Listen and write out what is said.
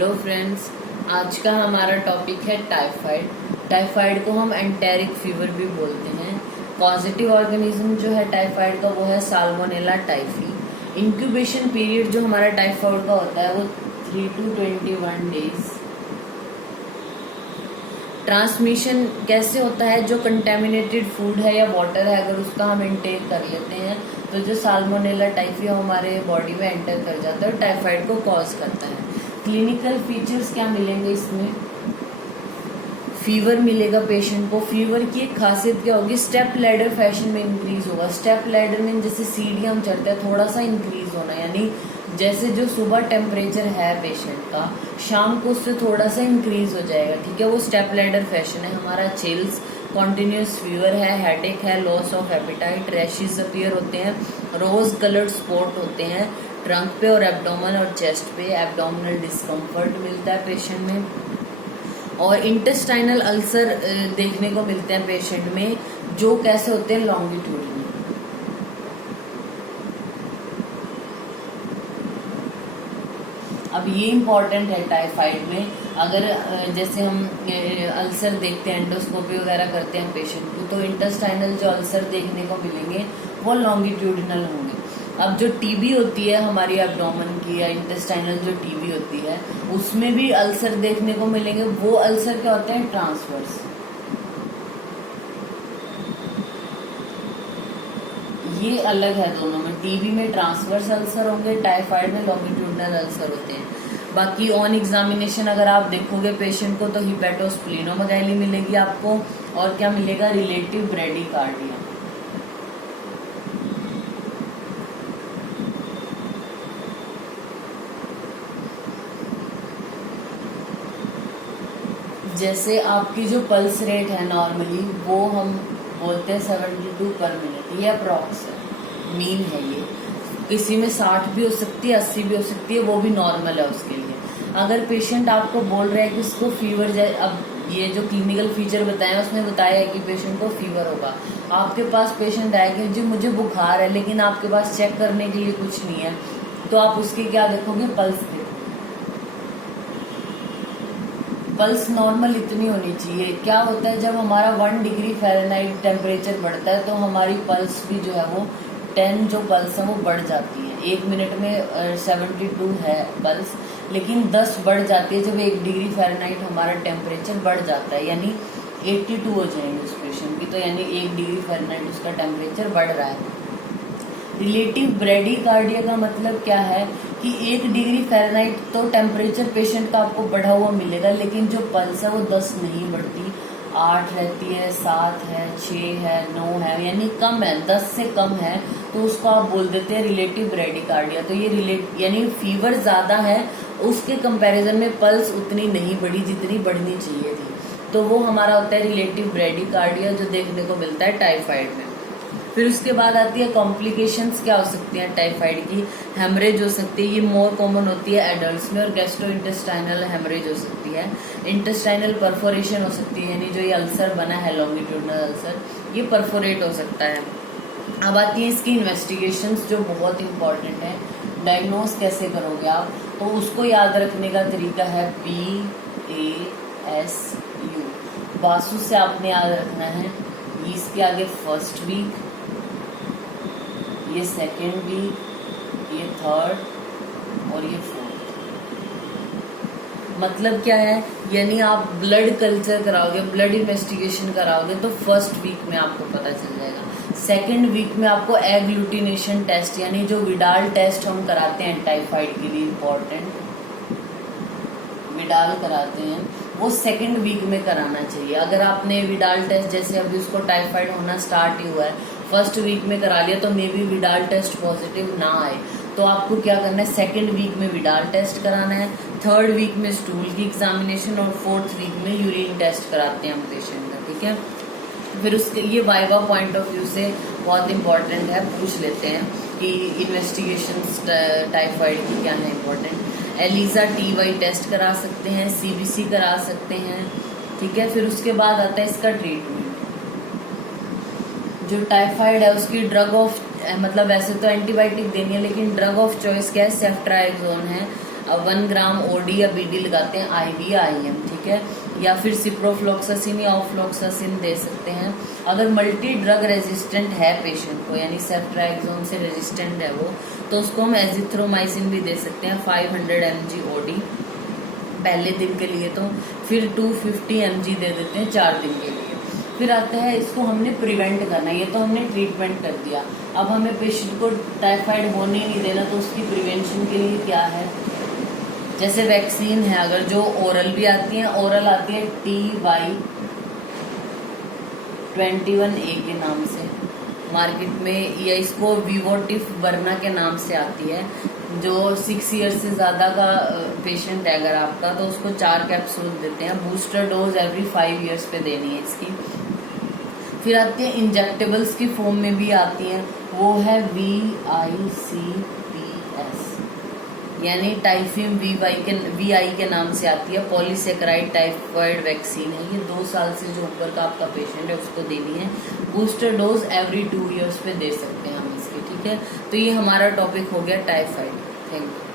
Hello friends, आज का हमारा टॉपिक है टाइफाइड। टाइफाइड को हम एंटेरिक फीवर भी बोलते हैं। पॉजिटिव ऑर्गेनिज्म जो है टाइफाइड का वो है साल्मोनेला टाइफी। इंक्यूबेशन पीरियड जो हमारा टाइफाइड का होता है वो 3 to 21 डेज। ट्रांसमिशन कैसे होता है? जो कंटेमिनेटेड फूड है या वाटर है अगर उसका हम इंटेक कर लेते हैं तो जो साल्मोनेला टाइफी हमारे बॉडी में एंटर कर जाता है, टाइफाइड को कॉज करता है। क्लिनिकल फीचर्स क्या मिलेंगे इसमें? फीवर मिलेगा पेशेंट को। फीवर की एक खासियत क्या होगी? स्टेप लैडर फैशन में इंक्रीज होगा। स्टेप लैडर में जैसे सीढ़ी हम चढ़ते हैं थोड़ा सा इंक्रीज होना, यानी जैसे जो सुबह टेम्परेचर है पेशेंट का, शाम को उससे थोड़ा सा इंक्रीज हो जाएगा। ठीक है, वो स्टेप लैडर फैशन है हमारा। चिल्स, कॉन्टिन्यूस फीवर है, हेडेक है, loss of appetite, rashes appear होते हैं, रोज कलर्ड स्पॉट होते हैं ट्रंक पे और एब्डोमेन और चेस्ट पे। एब्डोमिनल डिस्कम्फर्ट मिलता है पेशेंट में और इंटेस्टाइनल अल्सर देखने को मिलते हैं पेशेंट में, जो कैसे होते हैं? लॉन्गिट्यूड में। अब ये इम्पॉर्टेंट है टाइफाइड में। अगर जैसे हम अल्सर देखते हैं, एंडोस्कोपी वगैरह करते हैं पेशेंट को, तो इंटेस्टाइनल जो अल्सर देखने को मिलेंगे वो लॉन्गिट्यूडिनल होंगे। अब जो टीबी होती है हमारी एब्डोमेन की या इंटेस्टाइनल जो टीबी होती है उसमें भी अल्सर देखने को मिलेंगे। वो अल्सर क्या होते हैं? ट्रांसवर्स। ये अलग है दोनों में। टीबी में ट्रांसवर्स अल्सर होंगे, टाइफाइड में लॉन्गिट्यूडिनल अल्सर होते हैं। बाकी ऑन एग्जामिनेशन अगर आप देखोगे पेशेंट को तो हिपेटोस्प्लीनोमेगाली मिलेगी आपको, और क्या मिलेगा? Relative bradycardia. जैसे आपकी जो पल्स रेट है नॉर्मली वो हम बोलते हैं 72 पर मिनट, ये अप्रॉक्स है, मीन है ये। किसी में 60 भी हो सकती है, 80 भी हो सकती है, वो भी नॉर्मल है उसके लिए। अगर पेशेंट आपको बोल रहा है कि उसको फीवर जाए, अब ये जो क्लिनिकल फीचर बताया उसमें बताया है कि पेशेंट को फीवर होगा। आपके पास पेशेंट आए कि जी मुझे बुखार है लेकिन आपके पास चेक करने के लिए कुछ नहीं है, तो आप उसकी क्या देखोगे? पल्स देखोगे। पल्स नॉर्मल इतनी होनी चाहिए। क्या होता है जब हमारा 1 डिग्री फ़ारेनहाइट टेम्परेचर बढ़ता है तो हमारी पल्स भी जो है वो 10 जो पल्स है वो बढ़ जाती है। 1 मिनट में 72 है पल्स, लेकिन 10 बढ़ जाती है जब 1 डिग्री फ़ारेनहाइट हमारा टेम्परेचर बढ़ जाता है, यानी 82 हो जाएंगे उस पेशेंट की, तो यानी 1 डिग्री फ़ारेनहाइट उसका टेम्परेचर बढ़ रहा है। रिलेटिव ब्रेडिकार्डिया का मतलब क्या है कि 1 डिग्री फ़ारेनहाइट तो टेम्परेचर पेशेंट का आपको बढ़ा हुआ मिलेगा, लेकिन जो पल्स है वो 10 नहीं बढ़ती, 8 रहती है, 7 है, 6 है, 9 है, यानी कम है, 10 से कम है, तो उसको आप बोल देते हैं रिलेटिव ब्रेडिकार्डिया। तो ये यानी फीवर ज्यादा है, उसके कंपैरिजन में पल्स उतनी नहीं बढ़ी जितनी बढ़नी चाहिए थी, तो वो हमारा होता है रिलेटिव ब्रेडिकार्डिया, जो देखने को मिलता है टाइफाइड में। फिर उसके बाद आती है कॉम्प्लिकेशंस। क्या हो सकती हैं टाइफाइड की? हेमरेज हो सकती है, ये मोर कॉमन होती है एडल्ट्स में, और गैस्ट्रोइंटेस्टाइनल हेमरेज हो सकती है। इंटेस्टाइनल परफोरेशन हो सकती है, यानी जो ये अल्सर बना है लॉन्गिट्यूडनल अल्सर, ये परफोरेट हो सकता है। अब आती है इसकी इन्वेस्टिगेशंस जो बहुत इंपॉर्टेंट है। डायग्नोज कैसे करोगे आप? तो उसको याद रखने का तरीका है BASU। बासु से आपने याद रखना है। इसके आगे फर्स्ट वीक, ये सेकेंड वीक, ये थर्ड और ये फोर्थ। मतलब क्या है? यानी आप ब्लड कल्चर कराओगे, ब्लड इन्वेस्टिगेशन कराओगे तो फर्स्ट वीक में आपको पता चल जाएगा। सेकेंड वीक में आपको एग्लूटिनेशन टेस्ट, यानी जो विडाल टेस्ट हम कराते हैं टाइफाइड के लिए, इम्पोर्टेंट विडाल कराते हैं, वो सेकेंड वीक में कराना चाहिए। अगर आपने विडाल टेस्ट, जैसे अभी उसको टाइफाइड होना स्टार्ट ही हुआ है, फर्स्ट वीक में करा लिया, तो maybe Widal test positive ना आए, तो आपको क्या करना है? सेकेंड वीक में विडाल टेस्ट कराना है, थर्ड वीक में स्टूल की एग्जामिनेशन और फोर्थ वीक में यूरिन टेस्ट कराते हैं हम पेशेंट का। ठीक है, फिर उसके ये वाइवा पॉइंट ऑफ व्यू से बहुत इंपॉर्टेंट है, पूछ लेते हैं कि इन्वेस्टिगेशन टाइफाइड की क्या है इंपॉर्टेंट। एलिजा TY टेस्ट करा सकते हैं, CBC करा सकते हैं। ठीक है, फिर उसके बाद आता है इसका ट्रीटमेंट। जो टाइफाइड है उसकी ड्रग ऑफ, मतलब वैसे तो एंटीबायोटिक देनी है, लेकिन ड्रग ऑफ चॉइस क्या है? सेफ्ट्राइक्सोन है। 1 ग्राम ओडी या बीडी लगाते हैं, आईवी या आईएम, ठीक है, या फिर सिप्रोफ्लॉक्सासिन या ऑफ्लॉक्सासिन दे सकते हैं। अगर मल्टी ड्रग रेजिस्टेंट है पेशेंट को, यानी सेफ्ट्राएक्सोन से रेजिस्टेंट है वो, तो उसको हम एजिथ्रोमाइसिन भी दे सकते हैं 500 mg ओडी पहले दिन के लिए, तो फिर 250 mg दे देते हैं 4 दिन के लिए। फिर आता है इसको हमने प्रिवेंट करना, ये तो हमने ट्रीटमेंट कर दिया, अब हमें पेशेंट को टाइफाइड होने नहीं देना, तो उसकी प्रिवेंशन के लिए क्या है, जैसे वैक्सीन है, अगर जो ओरल भी आती है, ओरल आती है TY21A के नाम से मार्केट में, या इसको विवोटिफ वर्ना के नाम से आती है। जो 6 ईयर्स से ज़्यादा का पेशेंट है अगर आपका, तो उसको 4 कैप्सूल देते हैं, बूस्टर डोज एवरी 5 ईयर्स पे देनी है इसकी। फिर आती है इंजेक्टेबल्स की फॉर्म में भी आती हैं, वो है VICPS, यानी टाइफिम VI के नाम से आती है, पॉलीसेकेराइड टाइफाइड वैक्सीन है। ये 2 साल से जो ऊपर का आपका पेशेंट है उसको देनी है, बूस्टर डोज एवरी 2 ईयर्स पे दे सकते हैं हम इसके, ठीक है। तो ये हमारा टॉपिक हो गया टाइफाइड। Thank you.